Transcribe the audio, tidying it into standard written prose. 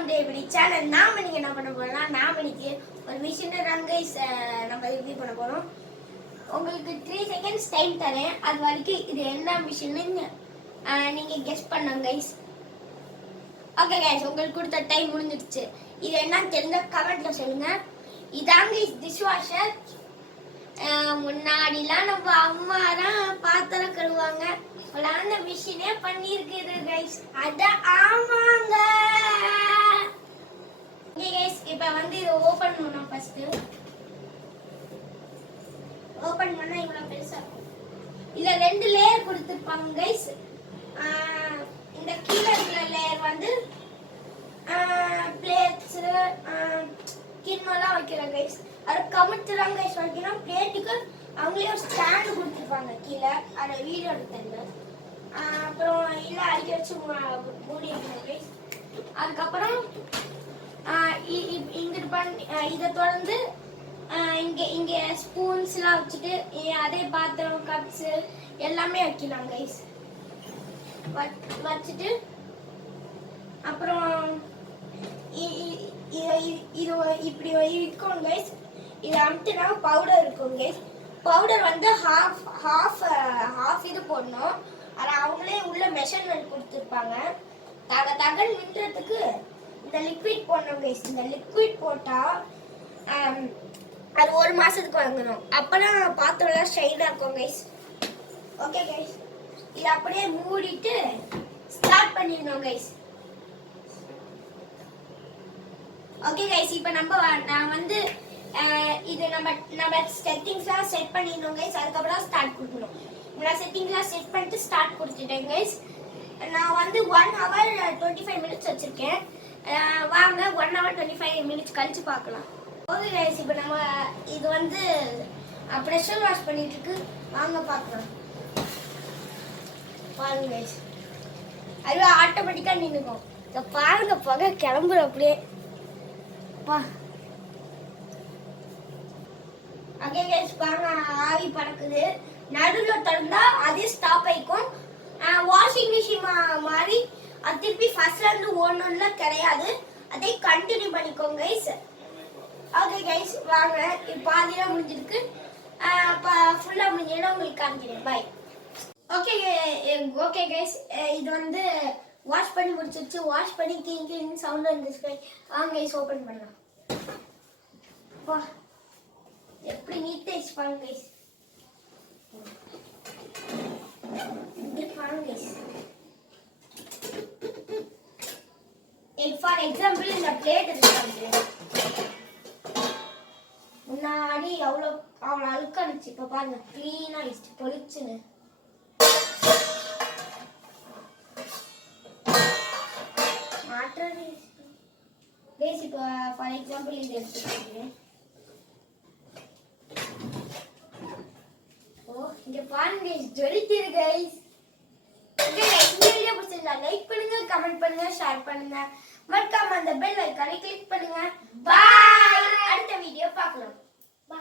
Welcome to every channel. நாம இன்னைக்கு என்ன பண்ண போறோம்னா, நாம இன்னைக்கு ஒரு மிஷினை கைஸ் நம்ம ரிவ்யூ பண்ண போறோம். உங்களுக்கு 3 செகண்ட்ஸ் டைம் தரேன். அது வரைக்கும் இது என்ன மிஷின்னு நீங்க கெஸ் பண்ணுங்க கைஸ். ஓகே கைஸ், உங்களுக்கு கொடுத்த டைம் முடிஞ்சிடுச்சு. இது என்னன்னு தெரிஞ்சா கமெண்ட்ல சொல்லுங்க. இதாங்க டிஷ் வாஷர். முன்னாடிலாம் நம்ம அம்மா தான் பாத்திரம் கழுவாங்க. அந்த மிஷினே பண்ணிருக்குது கைஸ். அட ஆமாங்க. ஓகே கைஸ், இப்போ வந்து இத ஓபன் பண்ணனும். ஃபர்ஸ்ட் ஓபன் பண்ணா இவ்வளவு பெருசா இருக்கும். இதுல 2 லேயர் கொடுத்திருப்பாங்க கைஸ். இந்த கீழ இருக்கிற லேயர் வந்து பிளேட்ஸ் கிண்ணம்லாம் வைக்கிறோம் கைஸ். அது கமுத்துறாங்க கைஸ். வைக்கணும் பிளேட்டுக்கு அவங்களே ஒரு ஸ்டாண்ட் கொடுத்துருப்பாங்க கீழே. அதை வீடியோ எடுத்தேங்க. அப்புறம் இல்லை அடிக்க வச்சு மூடி வைக்கணும் கைஸ். அதுக்கப்புறம் இங்கிட்டு பண்ணி இதை தொடர்ந்து இங்கே ஸ்பூன்ஸ்லாம் வச்சுட்டு அதே பாத்திரம் கப்ஸு எல்லாமே வைக்கலாம் கைஸ். வச்சுட்டு அப்புறம் இது இப்படி இருக்கும் கைஸ். இது அமுத்தினா பவுடர் இருக்கும் கைஸ். பவுடர் வந்து ஹாஃப் இது போடணும். அதை அவங்களே உள்ள மெஷர்மெண்ட் கொடுத்துருப்பாங்க. தகன்னு நின்றதுக்கு இந்த லிக்விட் போடணும் கைஸ். இந்த லிக்விட் போட்டால் அது 1 மாதத்துக்கு வாங்கணும். அப்போதான் பாத்திரம்லாம் ஷைனாக இருக்கும் கைஸ். ஓகே கைஸ், இது அப்படியே மூடிட்டு ஸ்டார்ட் பண்ணிடணும் கைஸ். ஓகே கைஸ், இப்போ நான் வந்து இது நம்ம செட்டிங்ஸ்லாம் செட் பண்ணிடணும் கைஸ். அதுக்கப்புறம் ஸ்டார்ட் கொடுக்கணும். நான் செட்டிங்ஸ்லாம் செட் பண்ணிட்டு ஸ்டார்ட் கொடுத்துட்டேன் கைஸ். நான் வந்து 1 hour 25 minutes வச்சுருக்கேன். வாங்க 1 hour 25 minutes கழிச்சு பார்க்கலாம். ஓகே கைஸ், இப்போ நம்ம இது வந்து ப்ரெஷர் வாஷ் பண்ணிட்டு இருக்கு. வாங்க பார்க்கலாம். பாருங்க கைஸ், அது ஆட்டோமேட்டிக்காக நின்றுக்கும். இதை பாருங்க, பகை கிளம்புற அப்படியே. ஓகே கைஸ், பாருங்க ஆவி பறக்குது. நடுவில் திறந்தா அதே ஸ்டாப் ஆயிக்கும். வாஷிங் மிஷின் மாதிரி அது திருப்பி ஃபர்ஸ்ட்ல இருந்து ஓடணும்லாம் கிடையாது. அதே கண்டினியூ பண்ணிக்கோங்க கைஸ். ஓகே கைஸ், வாங்க இப்போ பாதியாக முடிஞ்சிருக்கு. ஃபுல்லாக முடிஞ்சதுன்னா உங்களுக்கு காமிக்கிறேன். பாய். ஓகே கைஸ், இது வந்து வாஷ் பண்ணி முடிச்சிருச்சு. வாஷ் பண்ணி கிங் சவுண்ட் வந்துச்சு. வாங்க கைஸ், ஓப்பன் பண்ணலாம். எப்படி நீட்டா பாருங்க கைஸ். ஃபார் எக்ஸாம்பிள் இந்த பிளேட் இருக்கு. முன்னாடி அவ்வளோ அழுக்கா இருந்துச்சு. இப்போ பாருங்க கிளீனா ஆயிடுச்சு, பொழிச்சுன்னு. மாற்றது கைஸ். இப்போ ஃபார் எக்ஸாம்பிள் இது எடுத்துக்கிறேன். இங்க பாருங்க கைஸ், ஜொலிக்குது கைஸ். ஓகே கைஸ், இந்த வீடியோ பிடிச்சிருந்தா லைக் பண்ணுங்க, கமெண்ட் பண்ணுங்க, ஷேர் பண்ணுங்க. மறக்காம அந்த பெல் ஐகானை கிளிக் பண்ணுங்க. பை. அடுத்த வீடியோ பார்க்கலாம். பை.